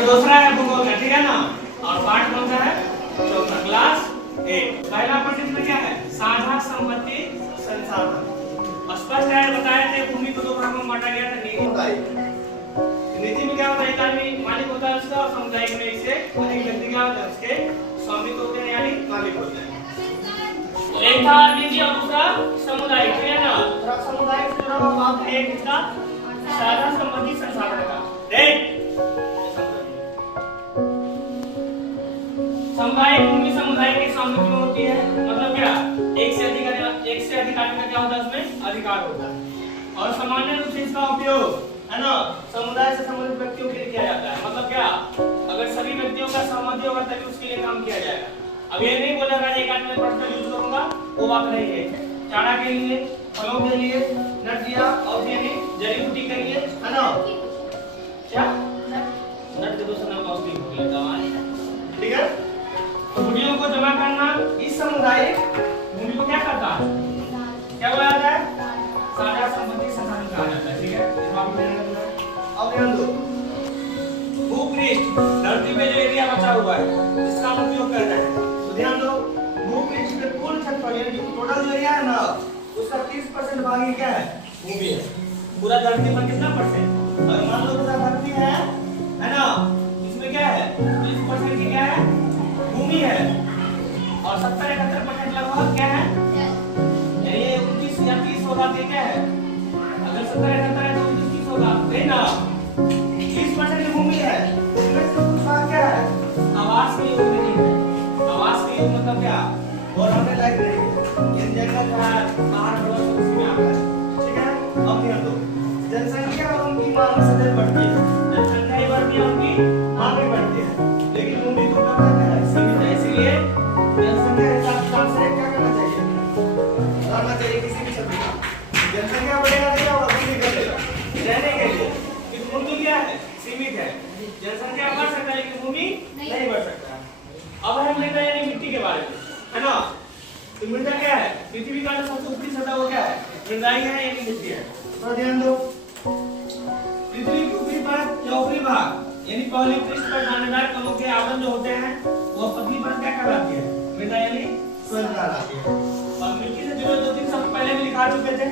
ये दूसरा है भूगोल का, ठीक है ना। और पाठ कौन सा है? चौथा, क्लास 8। पहला पॉइंट इसमें क्या है? साझा संपत्ति संसाधन। स्पष्ट है, बताए थे भूमि को दो भागों में बांटा गया था। नीति में क्या होता है? एक आदमी मालिक होता है उसका, और सामुदायिक में इससे अधिक व्यक्ति क्या होता है? उसके स्वामित्व होते हैं, यानी मालिक होते हैं। एक था निजी और दूसरा सामुदायिक, ठीक है ना। सामुदायिक से जुड़ा हुआ भाग है एक इसका साझा संपत्ति संसाधन का। सामुदायिक भूमि समुदाय के स्वामित्व में होती है, मतलब क्या? एक से अधिक आदमी का क्या होता है? उसमें अधिकार होता है। और सामान्य रूप से इसका उपयोग है ना समुदाय से संबंधित व्यक्तियों के लिए किया जाता है। मतलब क्या? अगर सभी व्यक्तियों का सहमति होगा तभी उसके लिए काम किया जाएगा। अब ये नहीं बोलेगा एक आदमी पर्सनल यूज करूंगा, वो बात नहीं है। चारा के लिए, फलों के लिए, नट दिया और यानी जड़ी बूटी के लिए, है ना। क्या नट के दूसरा नाम औषधि हो गया दवाई, ठीक है। तो बूटियों को जमा करना इस सामुदायिक भूमि को क्या करता है? क्या बोला जाता है? साझा संपत्ति संसाधन कहा जाता है, ठीक है। अब ध्यान दो, भूपृष्ठ धरती पे जो एरिया बचा हुआ है जिसका उपयोग करना है, तो ध्यान दो भूपृष्ठ पे कुल क्षेत्रफल यानी टोटल जो एरिया है ना उसका 30% भाग ही क्या है? भूमि है। पूरा धरती पर कितना परसेंट? अगर मान लो पूरा धरती है ना, इसमें क्या है? 30% की क्या है? भूमि है। और 70-71% लगभग क्या है? यानी ये 29 या 30 होगा, तो क्या है? अगर 70-71 है तो 29 होगा, नहीं ना। 30% की भूमि है, इसमें से कुछ भाग क्या है? आवास के लिए नहीं है। आवास के लिए मतलब क्या? और हमने लाइक नहीं है। ये जंगल है, पहाड़ बड़ा सब उसी में आता है, ठीक है। अब ध्यान दो, जनसंख्या और उनकी मांग सदैव बढ़ती है। जनसंख्या ही बढ़ती है, उनकी मांग भी बढ़ती है, लेकिन भूमि को क्या करना है? सीमित है। इसीलिए जनसंख्या के हिसाब से क्या करना चाहिए? रहना चाहिए किसी भी क्षेत्र का। जनसंख्या बढ़ेगा तो क्या होगा? भूमि घटेगा रहने के लिए, क्योंकि भूमि क्या है? सीमित है। जनसंख्या बढ़ सकता है लेकिन भूमि नहीं बढ़ सकता। अब हम लेते हैं मिट्टी के बारे में, है ना। तो मृदा क्या है? पृथ्वी का जो सबसे ऊपरी सतह वो क्या है? मृदाई है, यानी मिट्टी है। तो ध्यान दो, पृथ्वी के ऊपरी परत या ऊपरी भाग यानी पहले पृष्ठ पर दानेदार कणों के आवरण जो होते हैं वो पतली परत क्या कहलाती है? मृदा यानी सोइल कहलाती है। और मिट्टी से जुड़े दो तीन शब्द पहले भी लिखा चुके थे,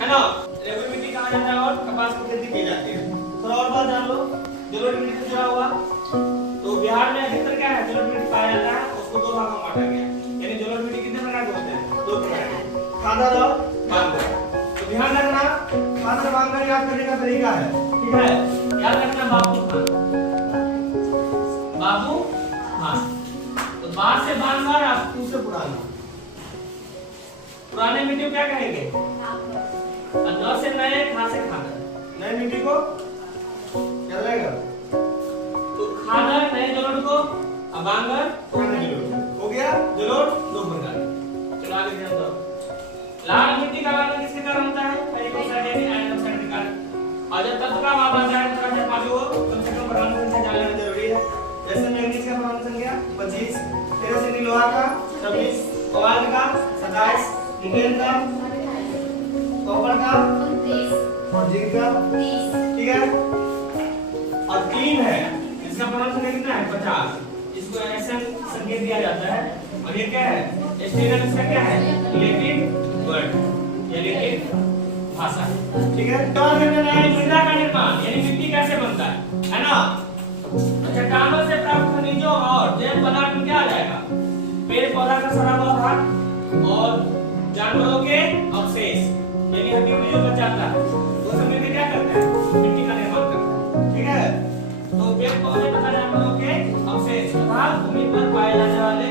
है ना। रेगुलर मिट्टी कहा जाता है और कपास की खेती की जाती है। थोड़ा और बात जान लो, जलोढ़ मिट्टी से जुड़ा हुआ तो बिहार में अधिकतर क्या है? जलोढ़ मिट्टी पाया जाता है, उसको दो भागों में बांटा गया है। यानी जलोढ़ मिट्टी कितने प्रकार के होते हैं? दो प्रकार के, खादर और बांगर। तो ध्यान रखना, खादर बांगर याद करने का तरीका है, ठीक है। याद रखना बाबू खान, बाबू खान। तो बार से बांगर आप से पुराना, पुराने मिट्टी को क्या कहेंगे? और से नए, खा से खादर। नए मिट्टी को क्या रहेगा? तो खादर नए जलोढ़ को, अब बांगर पुराने जलोढ़ हो गया। जलोढ़ दो प्रकार। चलो आगे ध्यान दो। लाल मिट्टी का गठन किसके कारण होता है? फेरिक ऑक्साइड यानी आयरन ऑक्साइड के कारण। और जब तत्व का माप आता है तो जब पांचों कम से कम परमाणु संख्या जानना जरूरी है। जैसे मैग्नीज का परमाणु संख्या 25, फेरोसिटी लोहा का 26, कोबाल्ट का 27, निकेल का, कॉपर का 29 और जिंक का 30, ठीक है। और 3 है, इसका परमाणु संख्या कितना है? 50। इसको ऐसा संकेत दिया जाता है। और ये क्या है? स्टेरन इसका क्या है? इलेक्ट्रिक वर्ड या इलेक्ट्रिक भाषा, ठीक है। टॉल में मृदा का निर्माण यानी मिट्टी कैसे बनता है ना। चट्टानों से प्राप्त खनिजों और जैव पदार्थ में क्या आ जाएगा? पेड़ पौधा का सड़ा हुआ भाग और जानवरों के अवशेष यानी हड्डी जो बच जाता है वो सब मिलकर क्या करते हैं? मिट्टी का निर्माण करते हैं, ठीक है। तो पेड़ पौधे तथा जानवरों के अवशेष तथा भूमि पर पाए जाने वाले